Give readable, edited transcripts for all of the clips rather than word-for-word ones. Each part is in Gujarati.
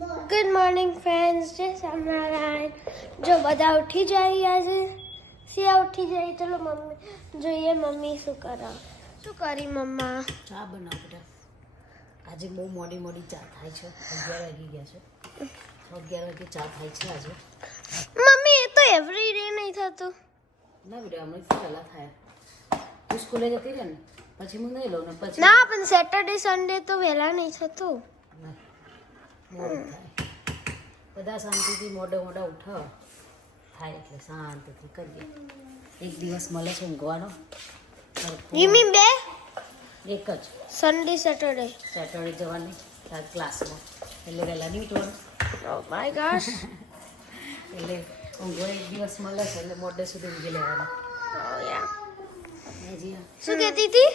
ગુડ મોર્નિંગ ફ્રેન્ડ્સ, જય સ્વામિનારાયણ. જો બધા ઉઠી જાય આજે, સિયા ઉઠી જાય. ચલો મમ્મી જોઈએ મમ્મી શું કરે. શું કરી મમ્મા? ચા બનાવ બેટા. આજે બહુ મોડી મોડી ચા થાય છે. 11 વાગી ગયા છે. 11 વાગે ચા થાય છે આજે. મમ્મી એ તો એવરી ડે નહીં થતું. ના બેટા, હમણાં પહેલાં થાય. તું સ્કૂલે જતી રહે ને પછી હું નહીં લઉં ને પછી ના, પણ સેટરડે સન્ડે તો વહેલા નહીં થતું. ના, મોડું થાય. બધા શાંતિથી મોડા ઉઠાવ થાય એટલે શાંતિથી કરીએ. એક દિવસ મળે છે ઊંઘવાનો. યુ મીન બે? એક જ સન્ડે સેટરડે. સેટરડે જવાની ક્લાસમાં એટલે વહેલા નહીં ઉઠવાનું. Oh my gosh. એટલે ઊંઘવા એક દિવસ મળે છે એટલે મોડે સુધી ઊંઘી લેવાનું. ઓ યા. જી શું કહેતી હતી?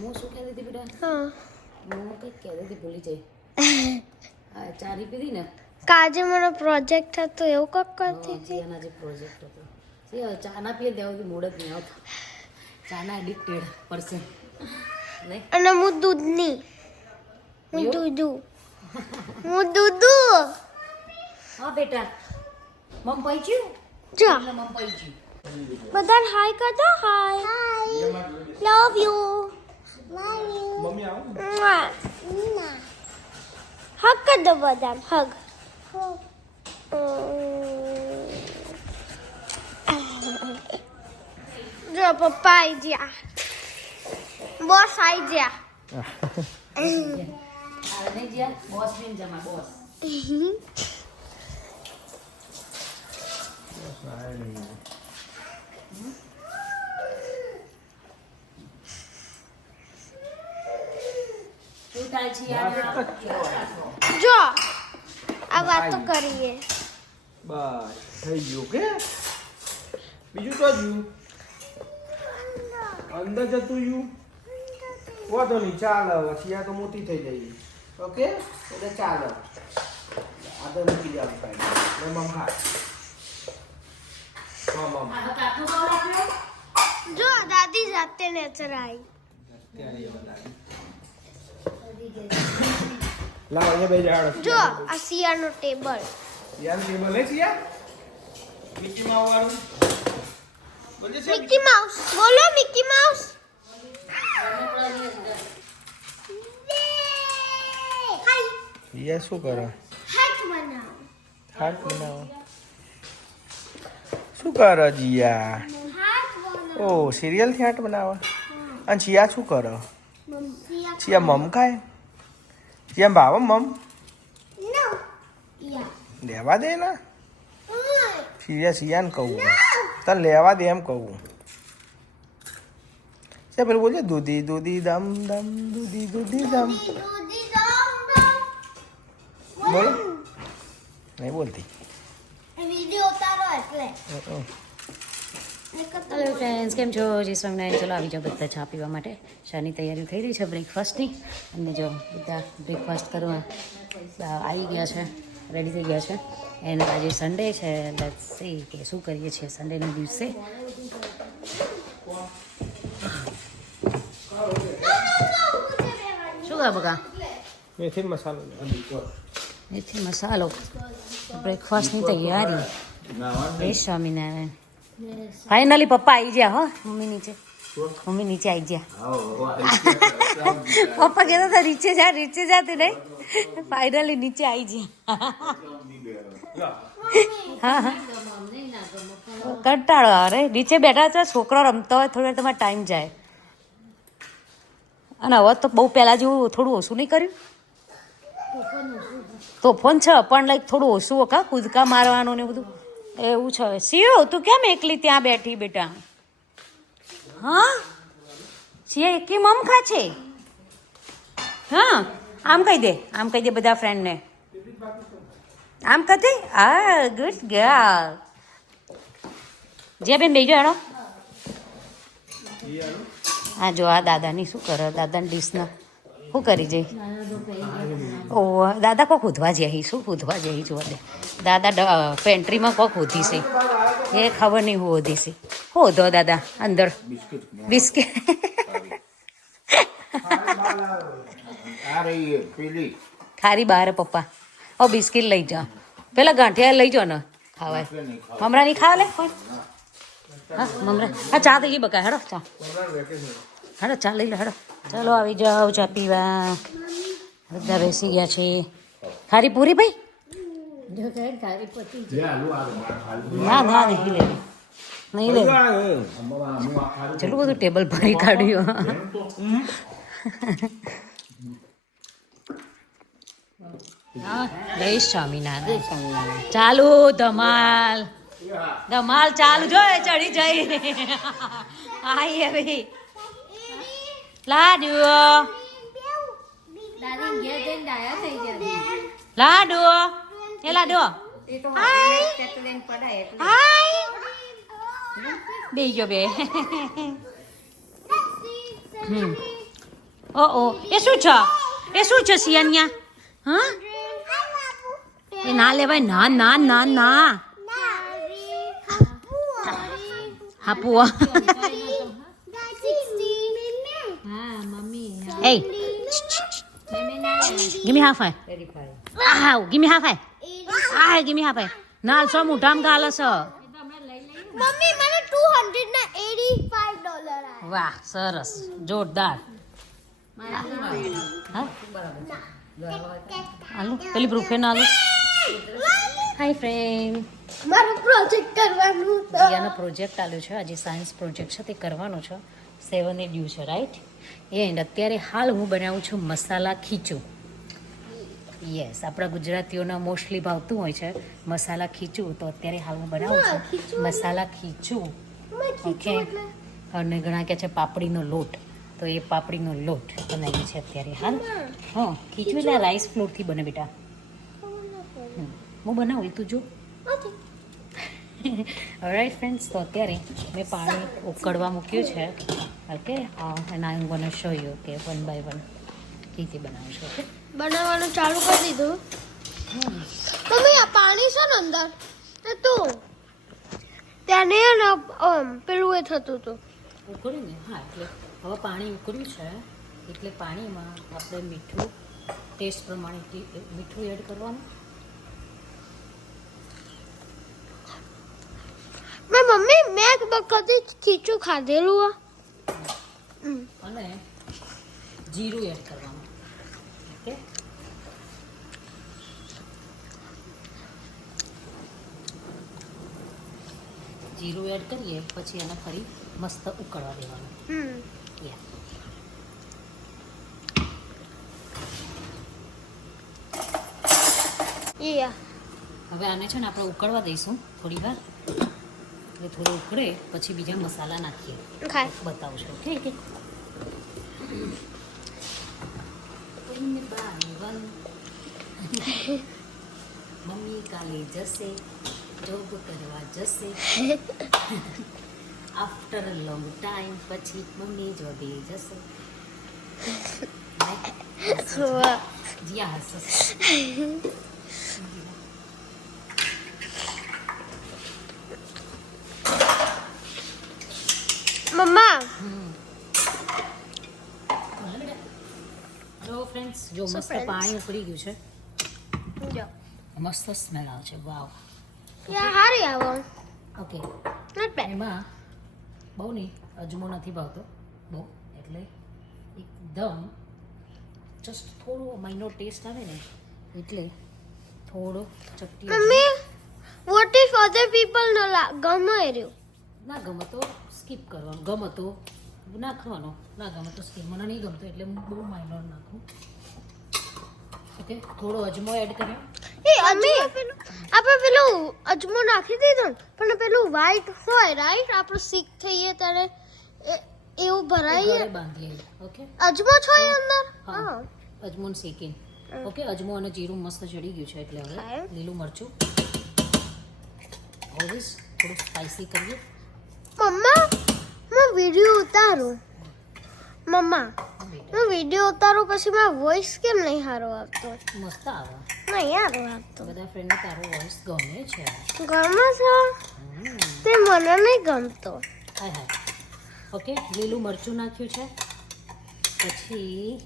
હું શું કહેતી હતી બેટા? હા, હું કંઈક કહેતી હતી, ભૂલી જઈ. હા, ચારી પીધી ને કાજે મારો પ્રોજેક્ટ હતો એવું કંઈક કરતી હતી. જીયાના જે પ્રોજેક્ટ હતો ચા ના પીએ ત્યાં સુધી મૂડ જ નહીં આવતું. ચાના એડિક્ટેડ પર્સન નહીં. અને હું દૂધની. હું દૂધુ. હા બેટા, મમ પૈચ્યું જો મમ પૈચ્યું. બધાને હાય કરતો. હાય, લવ યુ. હગ કર દો બધાને. હગ. જો પપ્પા આઈ ગયા, બોસ આઈ ગયા. નહીં જીયા, બોસ બી જમા બોસ. શું થાય છે યાર? જો આ વાતો કરીએ. બસ થઈ ગયું કે બીજું તો જ્યું અંદર જતું જ્યું વાંધો નહીં, ચાલે. હવે શિયા તો મોટી થઈ જઈ. ઓકે, એટલે ચાલો આગળ મૂકી દેવાનું કાંઈ મમ ખા. મમ કાકુ કોલ આપ્યો? જો દાદી જાતે નેચર આવી. લાવ અહીંયા બે જાડો. જો આ સિયાનો ટેબલ. યાર ટેબલ હે શિયા મિકી માઉસ વાળું બોલે છે. મિકી માઉસ બોલો. Mickey Mouse. યા શું કરે? હાથ બનાવો. હાથ બનાવો. શું કરે જીયા? હાથ બનાવો. ઓ સિરિયલથી હાથ બનાવે. અને ચિયા શું કરે? સિયા ચિયા મમ ખાય? ચિયા ભાવે મમ? નો. યા. લેવા દે ને. સિયાને કહું તને લેવા દે એમ કહું. છે પેલું બોલજે દૂધી દૂધી દમ દમ દૂધી દૂધી દમ. બોલો નહીં બોલતી. વિડિયો ઉતારો એટલે. હેલો ફ્રેન્ડ્સ, કેમ છો? જય સ્વામિનારાયણ. ચલો આવી જાઓ બધા ચા પીવા માટે. ચાની તૈયારીઓ થઈ રહી છે બ્રેકફાસ્ટની. અને જો બધા બ્રેકફાસ્ટ કરવા આવી ગયા છે, રેડી થઈ ગયા છે. એન્ડ આજે સન્ડે છે. લેટ્સ સી કે શું કરીએ છીએ સન્ડેના દિવસે. શું કર બગા? મેથી મસાલો. મેથી મસાલો. બ્રેકફાસ્ટની તૈયારી. જય સ્વામિનારાયણ. ફાઇનલી પપ્પા આવી ગયા. હો મમ્મી નીચે આવી ગયા. પપ્પા કહેતા હતા નીચે જા તે નહીં. ફાઇનલી નીચે આવી ગયા. હા કંટાળો અરે નીચે બેઠા છો, છોકરો રમતો હોય થોડી વાર તમારે ટાઈમ જાય. અને હવે તો બહુ પહેલાં જેવું થોડું ઓછું નહીં કર્યું. તોફાન છે પણ લાઈક થોડું ઓછું કા કૂદકા મારવાનું ને બધું એવું છે. શિયો તું કેમ એકલી ત્યાં બેઠી બેટા? હા શિયા એકી મમ ખા છે. હા આમ કહી દે બધા ફ્રેન્ડને. આમ કહે. હા ગુડ ગર્લ. જે બેન બેજો હેડો. હા જો આ દાદાની શું કરે? દાદાની ડીશના શું કરી જઈ? ઓ દાદા કોક ઉધવા જાય. શું ઉધવા જાય જોવા દે. દાદા પેન્ટ્રીમાં કોક ઉધી છે. એ ખબર નહીં હું ઉધી છે. હું ઉધો દાદા અંદર બિસ્કિટ. आ रही है पीली થારી બહાર પપ્પા ઓ બિસ્કિટ લઈ જા પેલા ગાંઠિયા લઈ જાઓ ને ખાવાય મમરા નહીં ખાવા લે કોઈ હા મમરા હા ચા થઈ ગઈ બકા હેડો ચા હેડો ચા લઈ લો હેડો ચાલો આવી જાઓ ચા પીવા બધા બેસી ગયા છે થારી પૂરી ભાઈ ના ના નહીં લેવી નહીં લેવી ચલું બધું ટેબલ ભરી કાઢ્યું જય સ્વામિનારાયણ ચાલુ ધમાલ ધમાલ ચાલુ જો ચડી જઈ આઈ હવે લાડુ લાડુ એ લાડુ બે ગયો બે ઓ એ શું છે સિયાનિયા હા એ ના લેવાય ના ના ના ના હાપુઆ Hey, give me half eye. Ow, give me half eye. Ah, give me half eye. ના સો મોઢામાં ગાલે છે મમ્મી મને 200 ના $85 આયા વાહ સરસ જોરદાર હા હાલો પેલી પ્રૂફે ના હાલો હાય ફ્રેન્ડ મારો પ્રોજેક્ટ કરવાનું છે યાનો પ્રોજેક્ટ આલ્યો છે આજે સાયન્સ પ્રોજેક્ટ છે તે કરવાનો છે 7 એ ડ્યુ છે રાઈટ એન્ડ અત્યારે હાલ હું બનાવું છું મસાલા ખીચું યસ આપણા ગુજરાતીઓના મોસ્ટલી ભાવતું હોય છે મસાલા ખીચું તો અત્યારે હાલ હું બનાવું છું મસાલા ખીચું ઓકે અને ઘણા કહે છે પાપડીનો લોટ તો એ પાપડીનો લોટ બનાવીએ છે અત્યારે હાલ હા ખીચું એટલે રાઈસ ફ્લોરથી બને બેટા હું બનાવું તું જો રાઈટ ફ્રેન્ડ્સ તો અત્યારે મેં પાણી ઉકળવા મૂક્યું છે okay and I am gonna show you કે 1 by 1 રીતે બનાવું છું ઓકે બનાવવાનું ચાલુ કરી દીધું મમ્મી આ પાણી છે ને અંદર તો તું તેને ને પેલું એ થતું હતું ઉકળ્યું ને હા એટલે હવે પાણી ઉકળ્યું છે એટલે પાણીમાં આપણે મીઠું ટેસ્ટ પ્રમાણે મીઠું એડ કરવાનું મમ્મી મેં કદી ખીચું ખાધેલું અને જીરું એડ કરવાનું ઓકે જીરું એડ કરીએ પછી એને ફરી મસ્ત ઉકળવા દેવાનું હવે આને છે ને આપણે ઉકળવા દઈશું થોડી વાર એટલે થોડું ઉકળે પછી બીજા મસાલા નાખીએ બતાવું છું ઓકે મમ્મી કાલે જશે જોબ કરવા જશે આફ્ટર અ લોંગ ટાઈમ પછી મમ્મી જોબે જશે જીયા હશે મમ્મા જો ફ્રેન્ડ્સ જો મસ્ત પાણી ઉકળી ગયું છે જો મસ્ત સ્મેલ આવે છે વાવ યા હારી આવો ઓકે નોટ બેડ એમાં બહુ નહીં અજમો નથી ભાવતો બહુ એટલે એકદમ જસ્ટ થોડો માઇનોર ટેસ્ટ આવે ને એટલે થોડો ચપટી mummy vote if other people ન ગમે રહ્યું ના ગમે તો સ્કીપ કરવાનું ગમે તો નાખવાનો ના ગમે તો સ્કીપ મને નહીં ગમતો એટલે હું બહુ માઇનોર નાખું ઓકે થોડો અજમો એડ કર્યો એ મમ્મી આપણે પેલું અજમો નાખી દીધો ને પણ પેલું વ્હાઈટ હોય રાઈટ આપણે શીખ થઈએ ત્યારે એવું ભરાઈએ બાંધીએ ઓકે અજમો છો એ અંદર હા અજમોને શેકીને ઓકે અજમો અને જીરું મસ્ત ચડી ગયું છે એટલે હવે લીલું મરચું ઓલવેઝ થોડું સ્પાઇસી કરીએ મમ્મા હું વિડિયો ઉતારું મમ્મા હું વિડિયો ઉતારું પછી મારો વોઇસ કેમ નહીં સારો આવતો મસ્ત આવે નહીં સારો આવતો બધા ફ્રેન્ડને તારો વોઇસ ગમે છે ગમે છે તે મને નહીં ગમતો હાય હાય ઓકે લીલું મરચું નાખ્યું છે પછી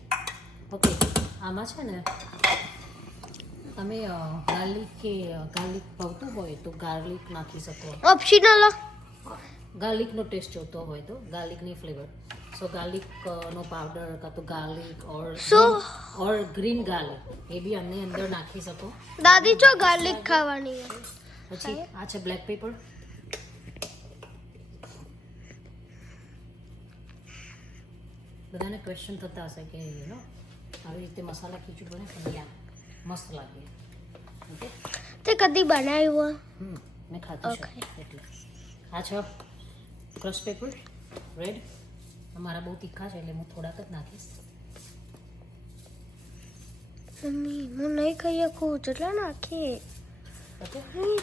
ઓકે આમાં છે ને તમે ગાર્લિક ભાવતું હોય તો ગાર્લિક નાખી શકો. ઓપ્શનલ ગાર્લિકનો ટેસ્ટ જોતો હોય તો ગાર્લિકની ફ્લેવર. સો ગાર્લિક નો પાવડર કાં તો ગાર્લિક ઓર ગ્રીન ગાર્લિક એ બી આની અંદર નાખી શકો. દાદી જો ગાર્લિક ખાવાની પછી આ છે બ્લેક પેપર. બધાને ક્વેશ્ચન થતા હશે કે આવી રીતે મસાલા ખીચું બને પણ યા મસ્ત લાગે. ઓકે તે કદી બનાવ્યું મેં ખાધું છે એટલે. આ છે ક્રશ પેપર રેડ. અમારા બહુ તીખા છે એટલે હું થોડાક જ નાખીશ. મમ્મી હું નહીં ખાઈ શકું. જેટલા નાખીએ ઓકે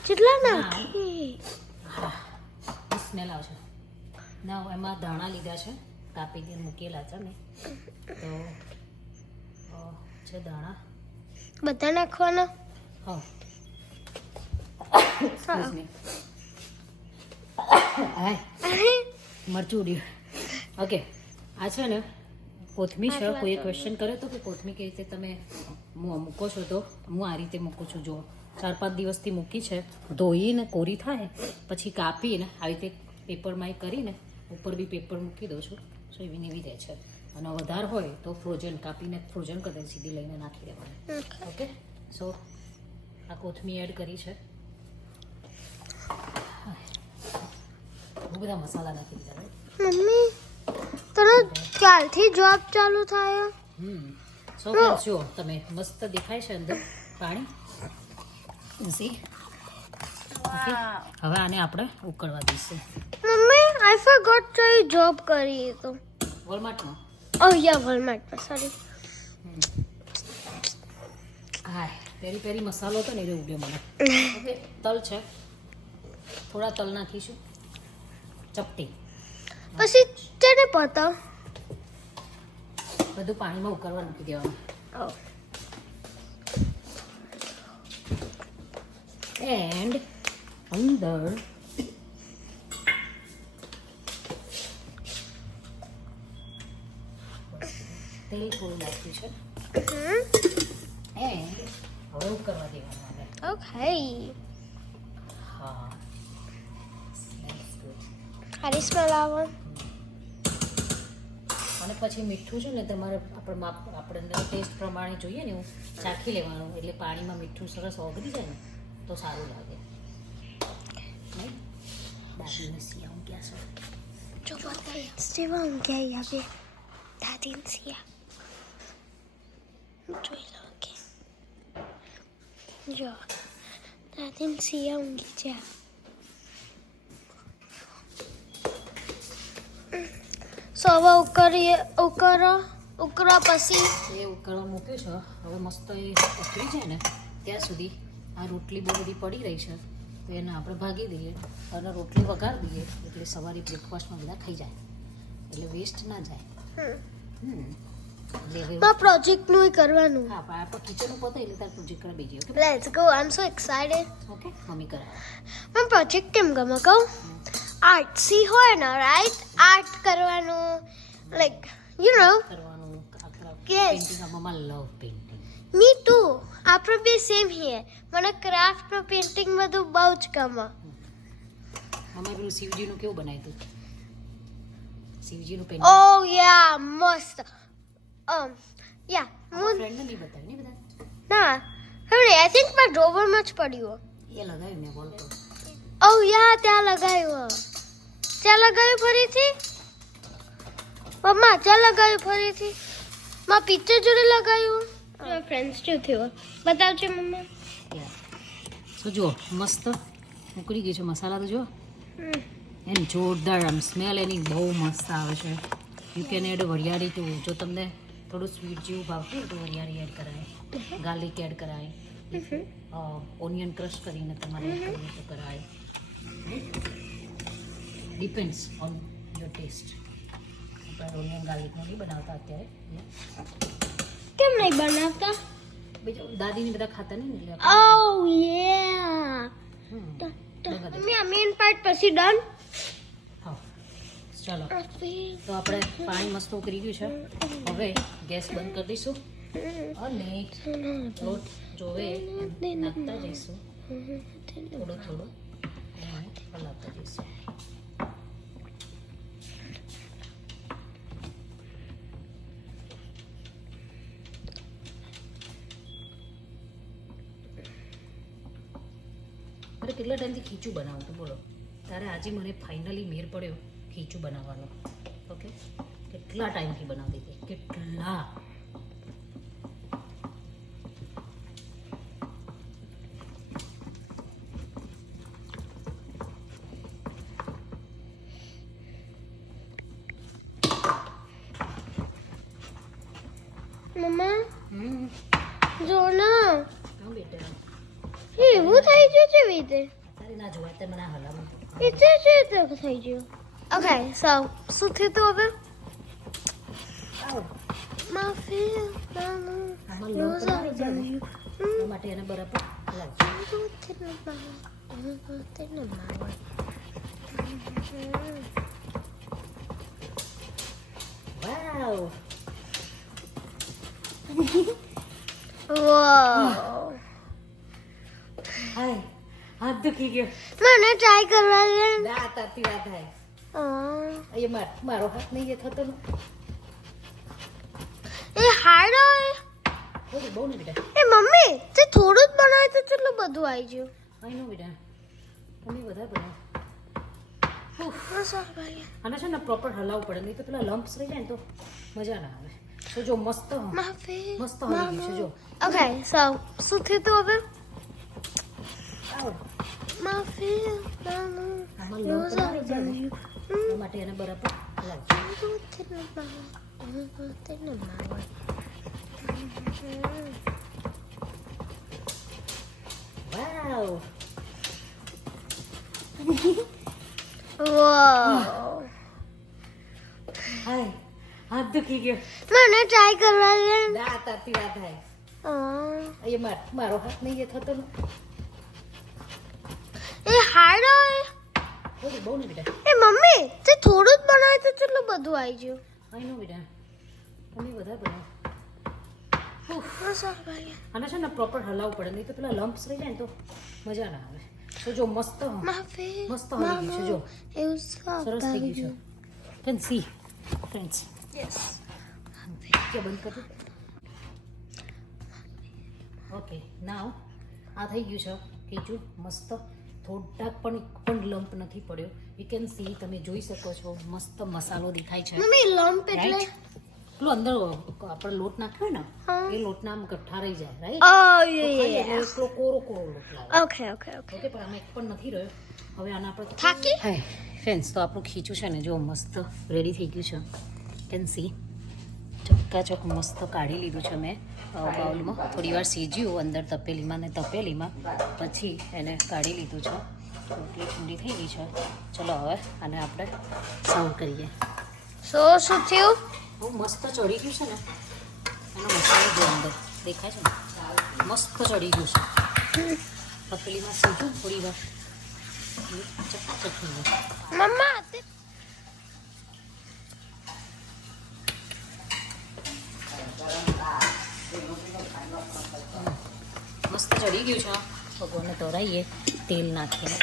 જેટલા નાખીએ. હા સ્મેલ આવશે. ના એમાં ધાણા લીધા છે કાપીને મૂકેલા છે મેં તો છે દાણા બધા નાખવાના. હા મરચું ઉડ્યું. ઓકે આ છે ને કોથમીર છે. કોઈએ ક્વેશ્ચન કર્યો હતો કે કોથમીર કેવી રીતે તમે મૂકો છો તો હું આ રીતે મૂકું છું. જો 4-5 દિવસથી મૂકી છે. ધોઈને કોરી થાય પછી કાપીને આવી રીતે પેપરમાં કરીને ઉપર બી પેપર મૂકી દઉં છું. સો એવી ને એવી રહે છે. અને વધારે હોય તો ફ્રોઝન કાપીને ફ્રોઝન કરી દે સીધી લઈને નાખી દેવાની. ઓકે સો આ કોથમીર એડ કરી છે. બહુ બધા મસાલા નાખી દીધા. મમ્મી તને ક્યારથી જોબ ચાલુ થાય? સો ફ્રેન્ડ્સ જો તમે મસ્ત દેખાય છે અંદર પાણી. સી હવે આને આપણે ઉકળવા દઈશું. મમ્મી આઈ ફોરગોટ ટુ જોબ કરી તો વોલમાર્ટમાં. ઓહ યા વોલમાર્ટમાં સોરી. હા પેરી પેરી મસાલો હતો ને એ ઉગ્યો મને. ઓકે તલ છે. થોડા તલ નાખીશું. ચપટી. પછી તેને પતાવ. બધું પાણીમાં ઉકળવા મૂકી દેવાનું. એન્ડ અંદર તેલ થોડું નાખ્યું છે. એન્ડ હવે ઉકળવા દેવાનું. ઓકે હા સારી સ્મેલ આવે. અને પછી મીઠું છે ને તમારે આપણે ટેસ્ટ પ્રમાણે જોઈએ ને એવું ચાખી લેવાનું. એટલે પાણીમાં મીઠું સરસ ઓગળી જાય ને તો સારું લાગે. નહીં દાદીને સિયા ઊંઘ્યા છો. જો બતાવી જેવા ઊંઘ્યા આવે દાદીને સિયા જોઈ લો કે જો દાદીને સિયા ઊંઘી જા. સો હવે ઉકળવા પછી એ ઉકળવા મૂક્યું છે. હવે મસ્ત એ ઉકળી જાય ને ત્યાં સુધી આ રોટલી બહુ બધી પડી રહી છે તો એને આપણે ભાગી દઈએ અને રોટલી વઘાર દઈએ એટલે સવારે બ્રેકફાસ્ટમાં બધા ખાઈ જાય એટલે વેસ્ટ ના જાય. પ્રોજેક્ટનું કરવાનું. હા પણ આપણે કિચનનું પતે એટલે તાર પ્રોજેક્ટ કરવા બેસી. Okay let's go I am so excited. Okay મમ્મી કરાવે. મને પ્રોજેક્ટ કેમ ગમે કહું? આર્ટસી હોય ને રાઈટ. આર્ટ કરવાનું લાઈક યુ નો કરવાનું. Yes. પેઇન્ટિંગ મમ્મા લવ પેઇન્ટિંગ. Me too. આપણે બી સેમ હિયર. મને ક્રાફ્ટ નો પેઇન્ટિંગ બધું બહુ જ ગમે. મમ્માએ પેલું શિવજીનું કેવું બનાવ્યું હતું? શિવજીનું પેઇન્ટિંગ. ઓ યા મસ્ત. યા હું ફ્રેન્ડને બી બતાવ્યું ને બધા. ના હવે આઈ થિંક મારા ડ્રોવરમાં જ પડ્યું. એ લગાવ્યું મેં બોલ તો. ઓ યા ત્યાં લગાવ્યું. ત્યાં લગાવ્યું ફરીથી. મમ્મા ત્યાં લગાવ્યું ફરીથી. માં પિક્ચર જોડે લગાવ્યું. ફ્રેન્ડ્સ શું થયું બતાવજો મમ્મા. સો જુઓ મસ્ત ઉકળી ગયું છે મસાલા તો જુઓ. એની જોરદાર આમ સ્મેલ એની બહુ મસ્ત આવે છે. યુ કેન એડ વરિયાળી ટુ. જો તમને થોડું સ્વીટ જેવું ભાવતું હોય તો વરિયાળી એડ કરાય. ગાર્લિક એડ કરાય. ઓનિયન ક્રશ કરીને તમારે એડ કરવું તો કરાય. Depends on your taste. આપણે ઓનિયન ગાર્લિકનો નહીં બનાવતા અત્યારે. કેમ નહીં બનાવતા? બીજા દાદીને બધા ખાતા નહીં ને એટલે ઓ યા. મમ્મી આ મેન પાર્ટ પછી ડન. હા ચાલો તો આપણે પાણી મસ્ત ઉકળી ગયું છે. હવે ગેસ બંધ કરી દઈશું અને લોટ જોવે નાખતા જઈશું થોડો થોડો અને હલાવતા જઈશું. અરે કેટલા ટાઈમથી ખીચું બનાવું તું બોલો, તારે આજે મને ફાઇનલી મેર પડ્યો ખીચું બનાવવાનો. ઓકે, કેટલા ટાઈમથી બનાવતી હતી, કેટલા. મમ્મા હમ જો ના હા બેટા, એવું થઈ ગયું છે રીતે તારે ના જોવાય તે મને આ હલાવું. એટલે છે તે થઈ ગયું. ઓકે સો શું થયું તું હવે my feel આમાં લોટ આવી જાય ને, એ માટે એને બરાબર હલાવજો. વાવ, wow હાય હાથ દુખી ગયો. મને ટ્રાય કરવા દે ના તાતી વાત થાય. આ એ મારો હાથ નહીં એ થતો ને. એ હાર્ડ હોય થોડું બહુ ને બેટા. એ મમ્મી તે થોડું જ બનાવ્યું તો કેટલું બધું આવી ગયું. અહીં નો બેટા, તમે વધારે બનાવો. આને છે ને પ્રોપર હલાવવું પડે, નહીં તો પેલા લમ્પ્સ રહી જાય ને તો મજા ના આવે. તો જો મસ્ત મસ્ત હલી ગયું છે જો. ઓકે સો શું થયું તું હવે આવો. my feel આમાં લોટ આવી જાય ને, એ માટે એને બરાબર હલાવજો. વાવ, wow હાય હાથ દુખી ગયો. મને ટ્રાય કરવા દે ના તાતી વાત થાય. એ મારો હાથ નહીં એ થતો ને. એ હાર્ડ હોય થોડું બહુ ને બેટા. એ મમ્મી તે થોડું જ બનાવ્યું તો કેટલું બધું આવી ગયું. અહીં નો બેટા, તમે વધારે બનાવો. આને છે ને પ્રોપર હલાવવું પડે, નહીં તો પેલા લમ્પ્સ રહી જાય ને તો મજા ના આવે. તો જો મસ્ત મસ્ત હલી ગયું છે જો. એવું સરસ થઈ ગયું છે. Can see friends. યસ કે બંધ કરી. ઓકે નાવ આ થઈ ગયું છે ખીચું મસ્ત. થોડાક પણ લમ્પ નથી પડ્યો. યુ કેન સી, તમે જોઈ શકો છો મસ્ત મસાલો દેખાય છે. મમ્મી લમ્પ એટલે રાઈટ, પેલો અંદર આપણે લોટ નાખ્યો ને એ લોટના આમ ગઠ્ઠા રહી જાય. રાઈટ, ઓ એટલો કોરો કોરો લોટ લાગે. ઓકે ઓકે ઓકે ઓકે, પણ આમાં એક પણ નથી રહ્યો. હવે આના આપણે થાકી હાય ફ્રેન્ડ્સ, તો આપણું ખીચું છે ને જો મસ્ત રેડી થઈ ગયું છે. કેન સી, ચક્કાચક મસ્ત કાઢી લીધું છે મેં બાઉલમાં. થોડી વાર સીજ્યું અંદર તપેલીમાં ને તપેલીમાં, પછી એને કાઢી લીધું છે. રોટલી ઠંડી થઈ ગઈ છે. ચલો હવે આને આપણે સર્વ કરીએ. શું થયું બહુ મસ્ત ચડી ગયું છે ને એનો મસાલો જો અંદર દેખાય છે ને, મસ્ત ચડી ગયું છે. તપેલીમાં સીજ્યું થોડી વાર, ચકચક થઈ ગયું. મમ્મા મસ્ત ચડી ગયું છે. ભગવાનને તોરાઈએ તેલ નાખીને.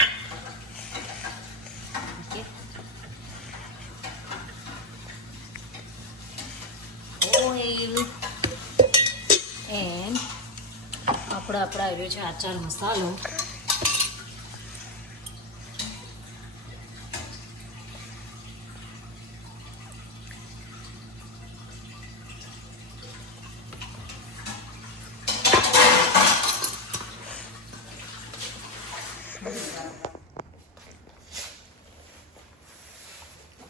ઓકે, ઓઇલ એન્ડ આપણે આવ્યો છે આચાર મસાલો.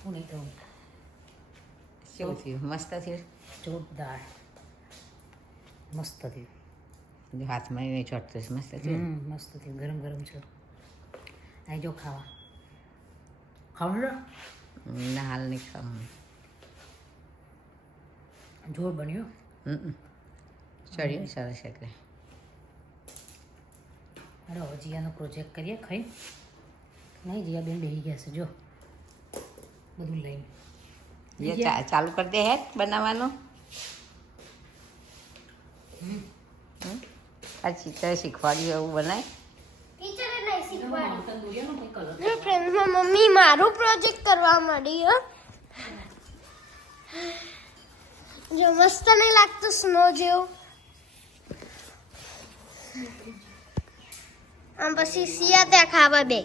હું નહીં કહું, કેવું થયું? મસ્ત થયું. જોરદાર મસ્ત થયું. જો હાથમાં નહીં ચોટતું છે. મસ્ત થયું. મસ્ત થયું. ગરમ ગરમ છે. આવી જો ખાવા. ખાવું ના હાલ નહીં ખાવાનું. જોર બન્યો. ચડ્યું સરસ. એટલે અરે હવે જીયાનો પ્રોજેક્ટ કરીએ ખાઈ. નહીં જીયા બેન બેસી ગયા છે જો બધું લઈને. ચાલુ કરી દે હે બનાવવાનું. આ ચિત્ર શીખવાડ્યું એવું બનાય. ટીચરે નહીં શીખવાડ્યું. જો ફ્રેન્ડ્સમાં મમ્મી મારું પ્રોજેક્ટ કરવા માંડી હો. જો મસ્ત નહીં લાગતું સ્નો જેવું. આમ પછી સિયા ત્યાં ખાવા બે.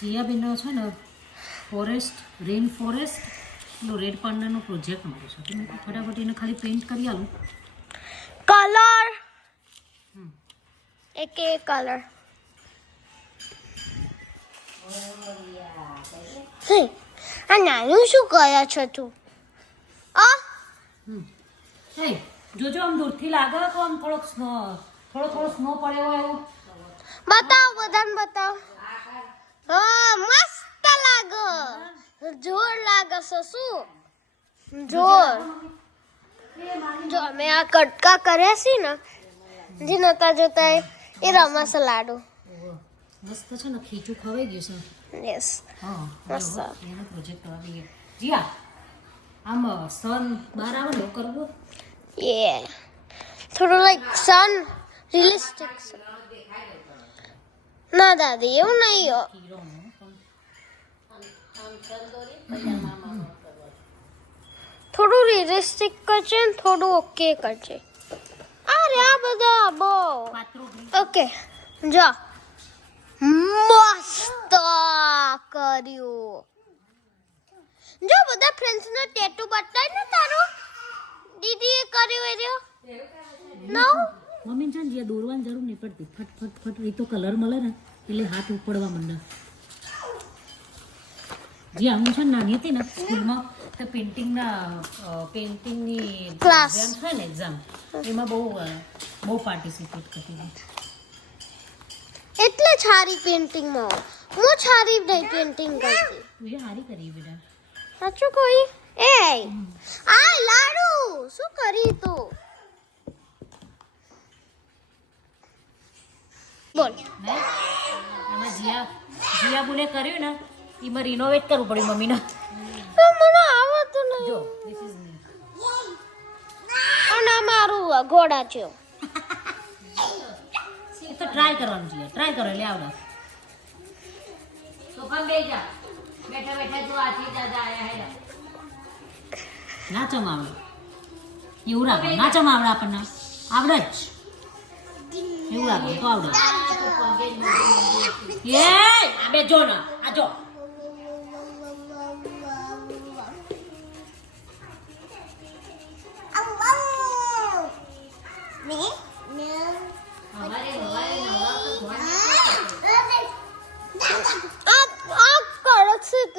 જીયાબેનનો છે ને ફોરેસ્ટ રેન ફોરેસ્ટ નો રેડ પાંડાનો પ્રોજેક્ટ મળ્યો છે. તો ફટાફટ એને ખાલી પેઇન્ટ કરી આલું. કલર એક કલર. આ નાનું શું કરે છે તું? હે જોજો આમ દૂરથી લાગે તો આમ થોડો સ્નો પડ્યો હોય એવું. બતાવ બધાને બતાવ. હા મસ્ત લાગે. જોર લાગે છે શું? જોર. જો અમે આ કટકા કર્યા છે ને જે નતા જોતા એ રમાશે લાડુ. મસ્ત છે ને ખીચું ખવાઈ ગયું છે. યસ હા મસ્ત. એનો પ્રોજેક્ટ કરવા દઈએ. જીયા આમ સન બહાર આવે ને એવું કરવું. યે થોડું લાઈક સન રિયલિસ્ટિક. ના દાદી એવું નહીં હો. થોડું રિયલિસ્ટિક કરશે ને થોડું ઓકે કરશે. અરે આ બધા બહુ ઓકે. જો મસ્ત કર્યું. જો બધા ફ્રેન્ડ્સને ટેટુ બતાય ને તારું દીદીએ કર્યું એ રહ્યો. નો મમ્મી છે ને જે દોરવાની જરૂર નહીં પડતી. ફટ ફટ ફટ એ તો કલર મળે ને એટલે હાથ ઉપડવા માંડે. જે હું છે ને નાની હતી ને સ્કૂલમાં તો પેઇન્ટિંગની Class. એક્ઝામ થાય ને એક્ઝામ એમાં બહુ પાર્ટિસિપેટ કરતી હતી. એટલે સારી પેઇન્ટિંગમાં હું સારી નહીં પેઇન્ટિંગ કરતી. તું એ સારી કરી બેટા. સાચું કોઈ એ આ લાડુ શું કરી તું? બોલ. આમાં જીયા બોલે કર્યું ને એમાં રિનોવેટ કરવું પડ્યું મમ્મીને. મને આવડતું નહીં. જો ધીસ ઇઝ મી. અને આ મારું ઘોડા છે. એ તો ટ્રાય કરવાનું છે. ટ્રાય કરો એટલે આવડે. સોફા બે જા બેઠા બેઠા જો આથી દાદા આયા હે. નાચમ આવડે એવું રાખો. નાચમ આવડે આપણને આવડે જ એવું રાખો તો આવડે. એ આ બે જો ને આ જો.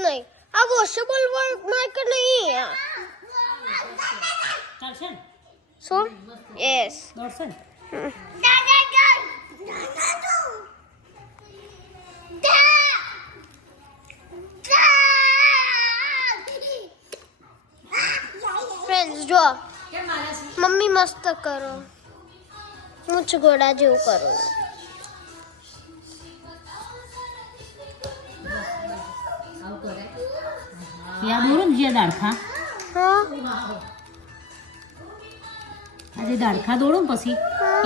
નહીં આ વોશેબલ વર્કમાં કે નહીં. ચાલશે ને શું? યસ. દોડશે ને. ફ્રેન્ડ્સ જો મમ્મી મસ્ત કરો. હું જ ઘોડા જેવું કરું. યાદ હોય ને જે દાડખા હા આજે દાડખા દોડો ને પછી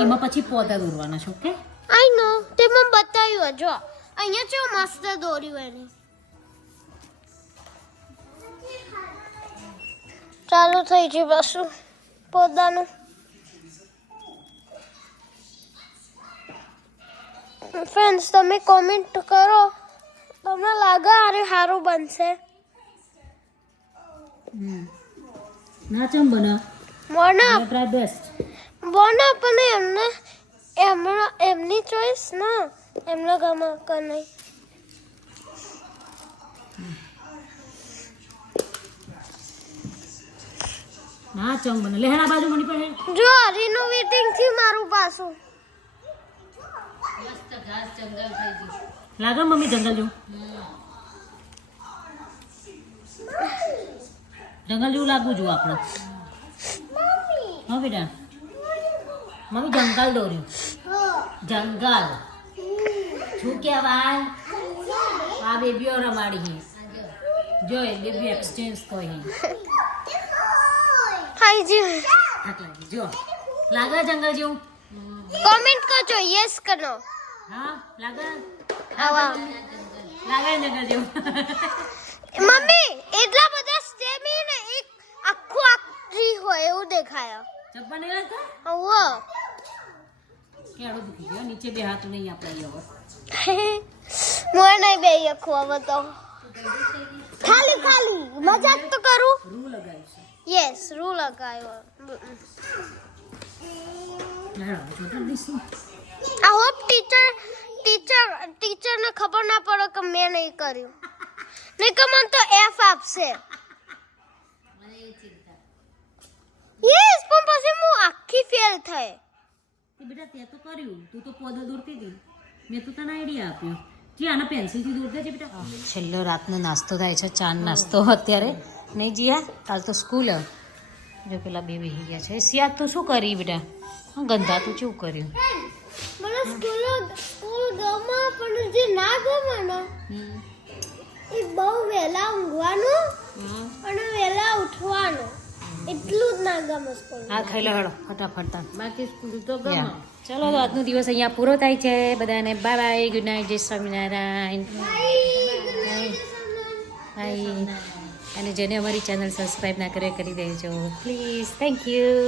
એમાં પછી પોતા દોરવાના છે. ઓકે આઈ નો તે મને બતાવ્યું. જો અહીંયા કેવું મસ્ત દોર્યું એને. ચાલુ થઈ ગયું પાછું પોતાનું. ફ્રેન્ડ્સ તમે કોમેન્ટ કરો તમને લાગે આરે સારું બનશે. નાચમ બના બોના ટ્રાય બેસ્ટ. બોના પણ એમની ચોઈસ ના એમને ગમે કે નહીં. નાચમ બના લેહણા બાજુ મની પડે. જો રિનોવેટિંગ થી મારું પાછું લાગે મમ્મી જંગલ જેવું. જંગલ જેવું લાગવું જોઈએ આપણે. હા બેટા મમ્મી જંગલ દોર્યું. જંગલ શું કહેવાય? આ બેબીઓ રમાડી જો એ બેબી એક્સચેન્જ કોઈ હાઈ જી જો લાગે જંગલ જેવું કોમેન્ટ કરજો યસ કરો. હા લાગે આવા લાગે જંગલ જેવું મમ્મી એટલા બધા સ્ટેમિના એક આખું ટ્રી હોય એવું દેખાય. ચપ્પા નહીં લાગતા હવે કેળો દુખી ગયો નીચે બે હાથ નહીં આપણા હવે મોય નહીં બે આખું હવે તો ખાલી મજાક તો કરું. રૂ લગાવીશું યસ રૂ લગાવ્યો. લાડો છોટું દીશું આ હોપ ટીચરને ખબર ના પડે કે મેં નહીં કર્યું, નહીં કે મને તો એફ આપશે. યસ પણ પછી હું આખી ફેલ થઈ. બેટા તે તો કર્યું તું તો પોદો દોરતી હતી મેં તો તને આઈડિયા આપ્યો જી આના પેન્સિલથી દોરતા છે બેટા. છેલ્લો રાતનો નાસ્તો થાય છે ચા નાસ્તો અત્યારે નહીં જીયા કાલ તો સ્કૂલ જો પેલા બે બેહી ગયા છે. સિયા તું શું કરી બેટા ગંધા તું શું કર્યું મને સ્કૂલ ગમે પણ જે ના ગમે ને એ બહુ વહેલા ઊંઘવાનું અને વહેલા ઉઠવાનું એટલું જ ના ગમે સ્કૂલ. હા ખાઈ લો હળો ફટાફટ બાકી સ્કૂલ તો ગમે. ચલો તો આજનો દિવસ અહીંયા પૂરો થાય છે. બધાને બાય બાય ગુડ નાઇટ જય સ્વામિનારાયણ બાય. અને જેને અમારી ચેનલ સબસ્ક્રાઈબ ના કરે કરી દેજો પ્લીઝ. Thank you.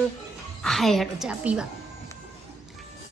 હાય હડો ચા પીવા.